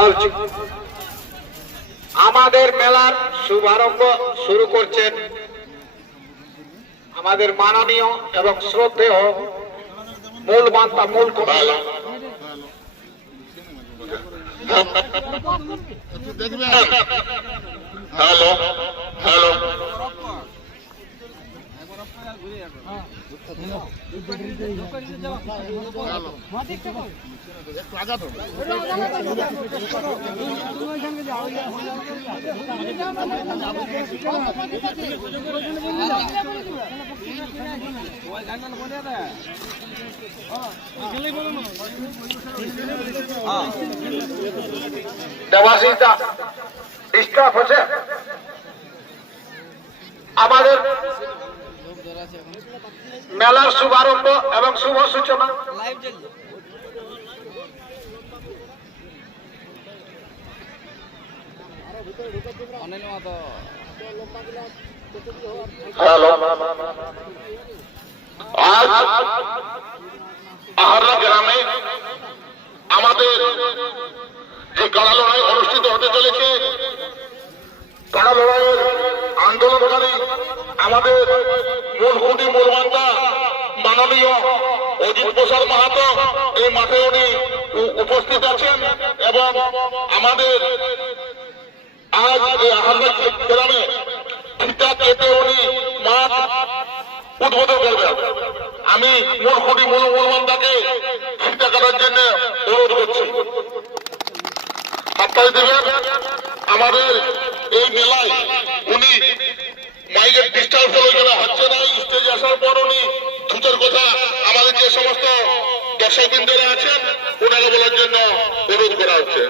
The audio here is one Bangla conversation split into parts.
আর আমাদের মেলার শুভারম্ভ শুরু করছেন আমাদের মাননীয় এবং শ্রদ্ধেয় মূল মাতা মূল কমিটি। হ্যালো হ্যালো দেবাশিসদা ডিস্টার্ব হচ্ছে আমাদের মেলার শুভারম্ভ এবং শুভ সূচনা। হ্যালো আজ আহারা গ্রামে আমাদের যে কাড়া লড়াই অনুষ্ঠিত হতে চলেছে, কাড়া লড়াইয়ের আন্দোলনকারী আমাদের মূল খুঁটি মূল মাতা মাননীয় অজিত প্রসাদ মাহাতো এই মাঠে উনি উপস্থিত আছেন এবং আমাদের আজ এই আহারা গ্রামে ফিতা কেটে উনি মাঠ উদ্বোধন করবেন। আমি মূল খুঁটি মূল মাতাকে ফিতা কাটার জন্য অনুরোধ করছি, হাততালি দেবেন। আমাদের এই মেলায় উনি মাইকের ডিস্টার্ব হচ্ছে না, স্টেজে আসার পর উনি ছুটার কথা আমাদের যে সমস্ত দর্শকবৃন্দরা আছেন ওনাকে বলার জন্য অনুরোধ করা হচ্ছে।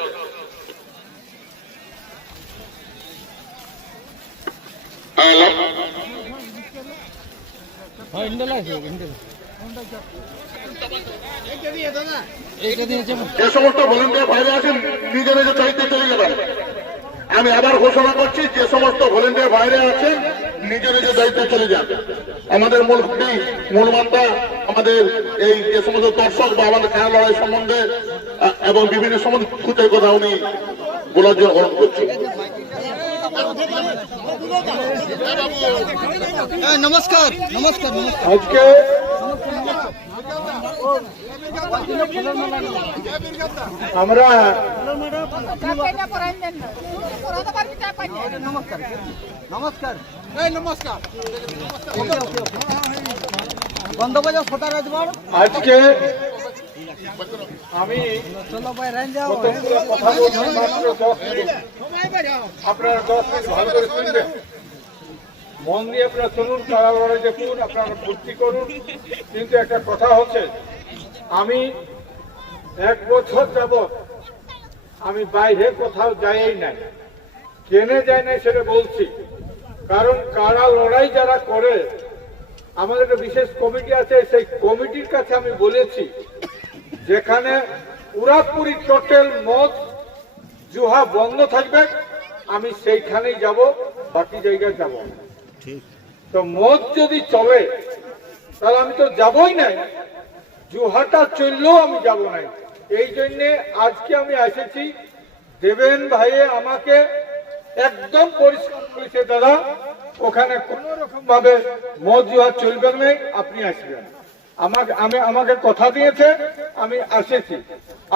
যে সমস্ত ভলেন্টিয়ার ভাইরা আছেন নিজে নিজের দায়িত্বে চলে যাবেন। আমি আবার ঘোষণা করছি, যে সমস্ত ভলেন্টিয়ার বাইরে আছেন নিজে নিজের দায়িত্বে চলে যান। আমাদের মূল খুঁটি মূল মাত্রা আমাদের এই যে সমস্ত দর্শক বা আমাদের খেলা লড়াই সম্বন্ধে এবং বিভিন্ন সম্বন্ধে খুঁটের কথা উনি বলার জন্য অনুরোধ করছি। নমস্কার নমস্কার আজকে আমরা নমস্কার নমস্কার নমস্কার বন্ধ করে ফোটা রাখতে পারো। আজকে আমি কথা বলছি মাত্র 10 মিনিট। আপনারা 10 মিনিট ভালো করে শুনবেন, মন দিয়ে আপনারা শুনুন, কাড়া লড়াই দেখুন, আপনারা ভর্তি করুন। কিন্তু একটা কথা হচ্ছে, আমি 1 বছর যাবৎ আমি বাইরে কোথাও যাই নাই, কেনে যাই নাই সেটা বলছি। কারণ কাড়া লড়াই যারা করে আমাদের একটা বিশেষ কমিটি আছে, সেই কমিটির কাছে আমি বলেছি যেখানে পুরাপুরি টোটাল মদ জুয়া বন্ধ থাকবে আমি সেইখানেই যাব, বাকি জায়গায় যাব। তো মদ যদি চলে তাহলে আমি তো যাবই নাই, জুহাটা চললেও আমি যাব নাই। এই জন্যে আজকে আমি এসেছি। দেবেন ভাই আমাকে একদম পরিষ্কার করেছে, দাদা ওখানে কোন রকম ভাবে মদ জুয়া চলবে না, আপনি আসবেন। আমাকে কথা দিয়েছে, আমি এসেছি।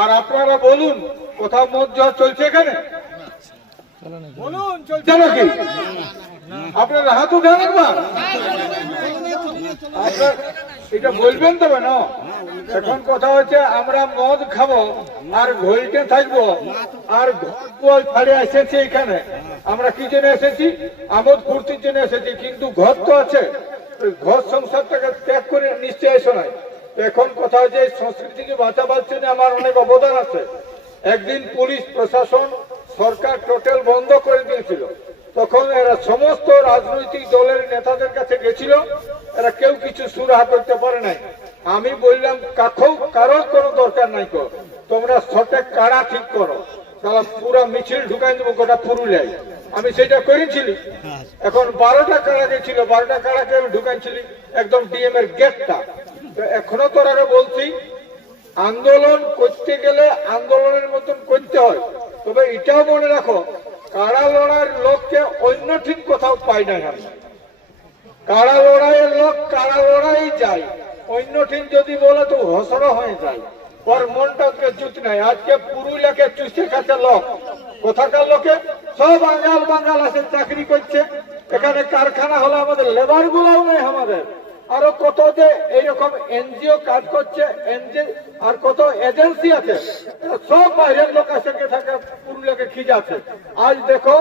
আর আপনারা বলুন কোথাও মদ জুয়া চলছে এখানে? বলুন চলছে নাকি? আপনারা হাত উঠে একবার এটা বলবেন তবে না। এখন কথা হচ্ছে আমরা মদ খাবো আর ঘইতে থাকবো আর ঘর ফাড়ে এসেছি এখানে। আমরা কি জন্য এসেছি? আমোদ ফুর্তির জন্য এসেছি, কিন্তু ঘর তো আছে, ঘর সংসারটাকে ত্যাগ করে নিশ্চয় এসো নাই। এখন কথা হচ্ছে এই সংস্কৃতিকে বাঁচাবার জন্য আমার অনেক অবদান আছে। একদিন পুলিশ প্রশাসন সরকার টোটাল বন্ধ করে দিয়েছিল, তখন এরা সমস্ত রাজনৈতিক দলের নেতাদের কাছে গেছিল, এরা কেউ কিছু সুরাহা করতে পারে নাই। আমি বললাম কারোর কোনো দরকার নাই, তোমরা সঠিক কাড়া ঠিক করো, তাহলে পুরা মিছিল ঢুকাই দেবো গোটা পুরুলিয়ায়। আমি সেটা করেছিলি। এখন 12টা কাড়া গেছিল, 12টা কাড়াকে আমি ঢুকাইছিলি একদম ডিএম এর গেটটা। তো এখনো তোরা বলছি আন্দোলন করতে গেলে আন্দোলনের মতন করতে হয়, তবে এটাও মনে রাখো, কাড়া লড়াইয়ের লোককে অন্য ঠিক কোথাও পাই না আমরা। কাড়া লড়াইয়ের লোক কাড়া লড়াই যায়, অন্য ঠিক যদি বলে তো ঘোষণা হয়ে যায়, ওর মনটা জুত নাই। আজকে পুরুলিয়াকে চুষে খাচ্ছে লোক, কোথাকার লোকে সব আঙ্গাল বাঙ্গাল আছে, চাকরি করছে, এখানে কারখানা হলো, আমাদের লেবার গুলাও নেই আমাদের। আরো কত যে এইরকম এনজিও কাজ করছে, আর কত এজেন্সি আছে, সব বাইরের লোক আছে থাকে পুরুলিয়াকে খিজাচ্ছে। আজ দেখো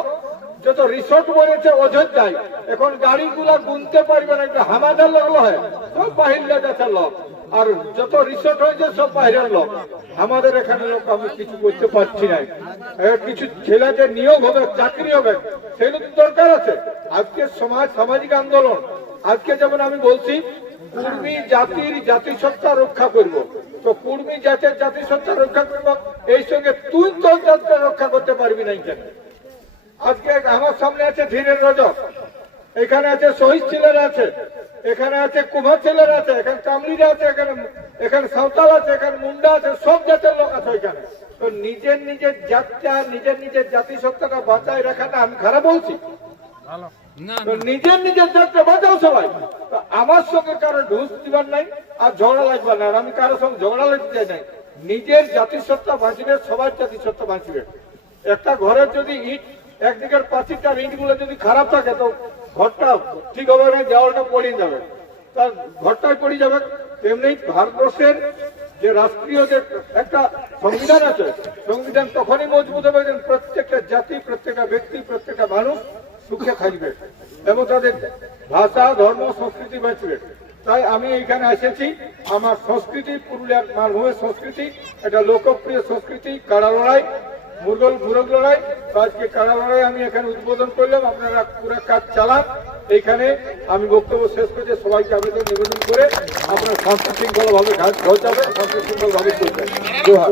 যত রিসোর্ট বলেছে অযোধ্যায়, এখন গাড়িগুলা গুনতে পারবে না, একটা হামাদের লোক হয়, সব বাহির যাচ্ছে লোক। আর যত রিসোর্ট হয়েছে সব বাইরের লোক, আমাদের এখানে লোক আমি কিছু করতে পারছি না। কিছু ছেলেকে নিয়োগ হবে, চাকরি হবে, সেগুলো তো দরকার আছে। আজকে সামাজিক আন্দোলন, আজকে যেমন আমি বলছি কুর্মী জাতির জাতিসত্তা রক্ষা করব, তো কুর্মী জাতির জাতিসত্তা রক্ষা করব, এই সঙ্গে তুই তোর জাতটা রক্ষা করতে পারবি না কেন? আজকে আমার সামনে আছে ধীরের রজক, এখানে আছে শহীদ ছেলেরা আছে, এখানে আছে কুমার ছেলেরা আছে, এখানে কামরিরা আছে, এখানে সাঁওতাল আছে, এখানে মুন্ডা আছে, সব জাতের লোক আছে এখানে। তো নিজের নিজের জাতটা, নিজের নিজের জাতিসত্তাটা বাঁচায় রাখাটা আমি খারাপ বলছি? তো নিজের নিজের জাতটা বাঁচাও সবাই। তো আমার সঙ্গে কারো ঢুস দিবার নাই আর ঝগড়া লাগবে না, আর আমি কারোর সঙ্গে ঝগড়া লাগতে চাই নাই। নিজের জাতিসত্তা বাঁচবে, সবার জাতিসত্তা বাঁচবে। একটা ঘরের যদি ইট একদিকের পাঁচিরটা ইট গুলো যদি খারাপ থাকে তো ঘরটা ঠিক হবে না, দেওয়ালটা পড়ে যাবে, তার ঘরটাই পড়ে যাবে। তেমনি ভারতবর্ষের যে রাষ্ট্রীয় যে একটা সংবিধান আছে, সংবিধান তখনই মজবুত হবে যখন প্রত্যেকটা জাতি, প্রত্যেকটা ব্যক্তি, প্রত্যেকটা মানুষ সুখে থাকবে এবং তাদের ভাষা, ধর্ম, সংস্কৃতি বাঁচবে। তাই আমি এখানে এসেছি, আমার সংস্কৃতি, পুরুলিয়ার মানভূমের সংস্কৃতি, একটা লোকপ্রিয় সংস্কৃতি কাড়া লড়াই, মুরগ লড়াই। আজকে কাড়া লড়াই আমি এখানে উদ্বোধন করলাম, আপনারা পুরো কাজ চালান। এইখানে আমি বক্তব্য শেষ করছি, সবাইকে আবেদন নিবেদন করে আপনারা শান্তি শৃঙ্খলা ভাবে যাবেন, শান্তি শৃঙ্খলা ভাবে চলবেন। জোহার।